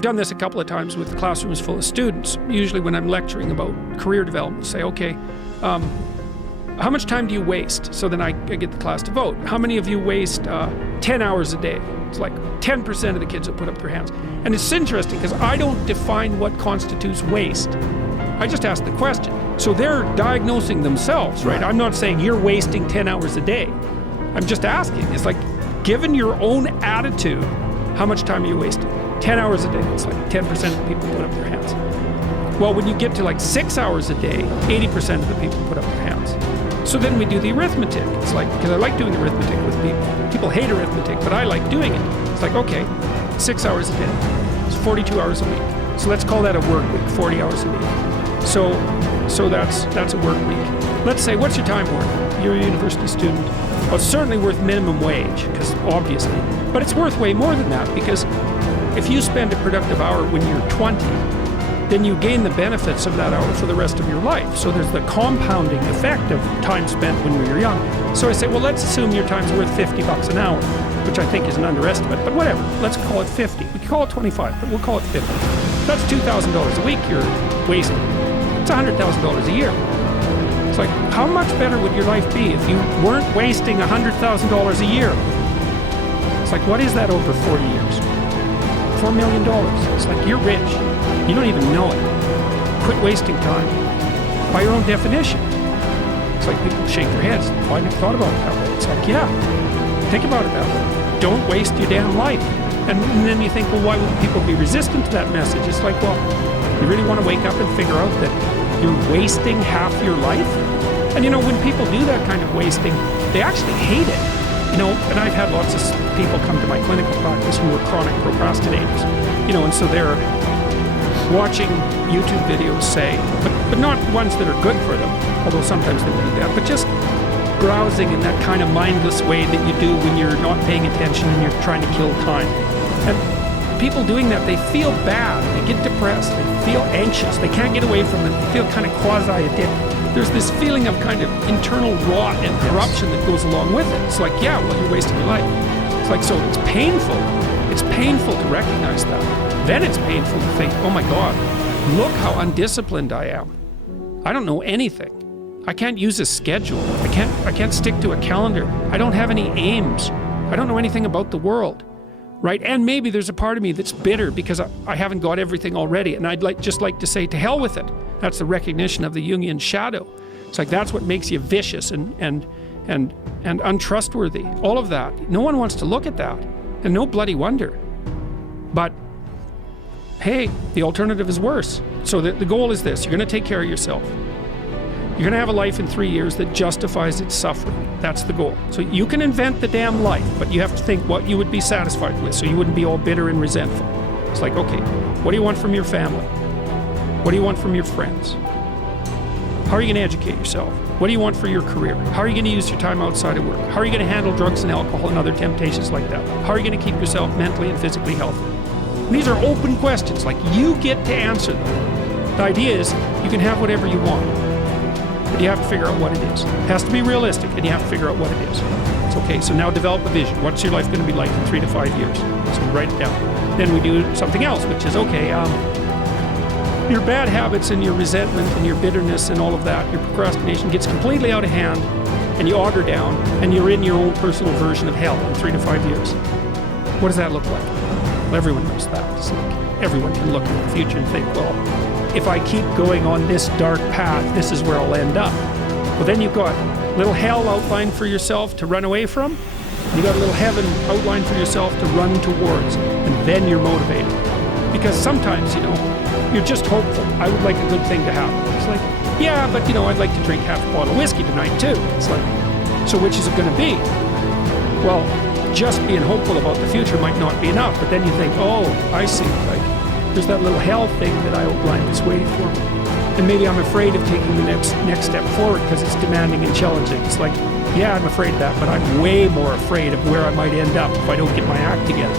I've done this a couple of times with classrooms full of students. Usually when I'm lecturing about career development, say, okay, how much time do you waste? So then I get the class to vote. How many of you waste 10 hours a day? It's like 10% of the kids will put up their hands. And it's interesting because I don't define what constitutes waste. I just ask the question. So they're diagnosing themselves, right? I'm not saying you're wasting 10 hours a day. I'm just asking. It's like, given your own attitude, how much time are you wasting? 10 hours a day. It's like 10% of the people put up their hands. Well, when you get to like 6 hours a day, 80% of the people put up their hands. So then we do the arithmetic. It's like, because I like doing arithmetic with people. People hate arithmetic, but I like doing it. It's like, okay, 6 hours a day. It's 42 hours a week. So let's call that a work week, 40 hours a week. So that's a work week. Let's say, what's your time worth? You're a university student. Well, it's certainly worth minimum wage, because obviously. But it's worth way more than that, because if you spend a productive hour when you're 20, then you gain the benefits of that hour for the rest of your life. So there's the compounding effect of time spent when we were young. So I say, well, let's assume your time's worth $50 an hour, which I think is an underestimate, but whatever. Let's call it 50. We can call it 25, but we'll call it 50. That's $2,000 a week you're wasting. It's $100,000 a year. It's like, how much better would your life be if you weren't wasting $100,000 a year? It's like, what is that over 40 years? $4 million. It's like, you're rich. You don't even know it. Quit wasting time. By your own definition. It's like people shake their heads. Why have you thought about it that way? It's like, yeah, think about it that way. Don't waste your damn life. And then you think, well, why would people be resistant to that message? It's like, well, you really want to wake up and figure out that you're wasting half your life? And you know, when people do that kind of wasting, they actually hate it. You know, and I've had lots of people come to my clinical practice who are chronic procrastinators. You know, and so they're watching YouTube videos, say, but not ones that are good for them, although sometimes they will do that, but just browsing in that kind of mindless way that you do when you're not paying attention and you're trying to kill time. And people doing that, they feel bad, they get depressed, they feel anxious, they can't get away from it, they feel kind of quasi-addicted. There's this feeling of kind of internal rot and corruption that goes along with it. It's like, yeah, well, you're wasting your life. It's like, so it's painful. It's painful to recognize that. Then it's painful to think, oh my God, look how undisciplined I am. I don't know anything. I can't use a schedule. I can't stick to a calendar. I don't have any aims. I don't know anything about the world, right? And maybe there's a part of me that's bitter because I haven't got everything already, and I'd just like to say, to hell with it. That's the recognition of the Jungian shadow. It's like, that's what makes you vicious and untrustworthy. All of that. No one wants to look at that, and no bloody wonder. But hey, the alternative is worse. So the goal is this: you're going to take care of yourself. You're going to have a life in 3 years that justifies its suffering. That's the goal. So you can invent the damn life, but you have to think what you would be satisfied with, so you wouldn't be all bitter and resentful. It's like, okay, what do you want from your family? What do you want from your friends? How are you going to educate yourself? What do you want for your career? How are you going to use your time outside of work? How are you going to handle drugs and alcohol and other temptations like that? How are you going to keep yourself mentally and physically healthy? And these are open questions, like you get to answer them. The idea is you can have whatever you want, but you have to figure out what it is. It has to be realistic, and you have to figure out what it is. It's okay, so now develop a vision. What's your life going to be like in 3 to 5 years? So we write it down. Then we do something else, which is, okay, your bad habits and your resentment and your bitterness and all of that, your procrastination gets completely out of hand, and you auger down, and you're in your own personal version of hell in 3 to 5 years. What does that look like? Well, everyone knows that. It's like everyone can look at the future and think, well, if I keep going on this dark path, this is where I'll end up. Well, then you've got a little hell outlined for yourself to run away from. You got a little heaven outlined for yourself to run towards, and then you're motivated. Because sometimes, you know, you're just hopeful. I would like a good thing to happen. It's like, yeah, but you know, I'd like to drink half a bottle of whiskey tonight too. It's like, so which is it going to be? Well, just being hopeful about the future might not be enough, but then you think, oh, I see, like, there's that little hell thing that I outlined that's waiting for me. And maybe I'm afraid of taking the next step forward because it's demanding and challenging. It's like, yeah, I'm afraid of that, but I'm way more afraid of where I might end up if I don't get my act together.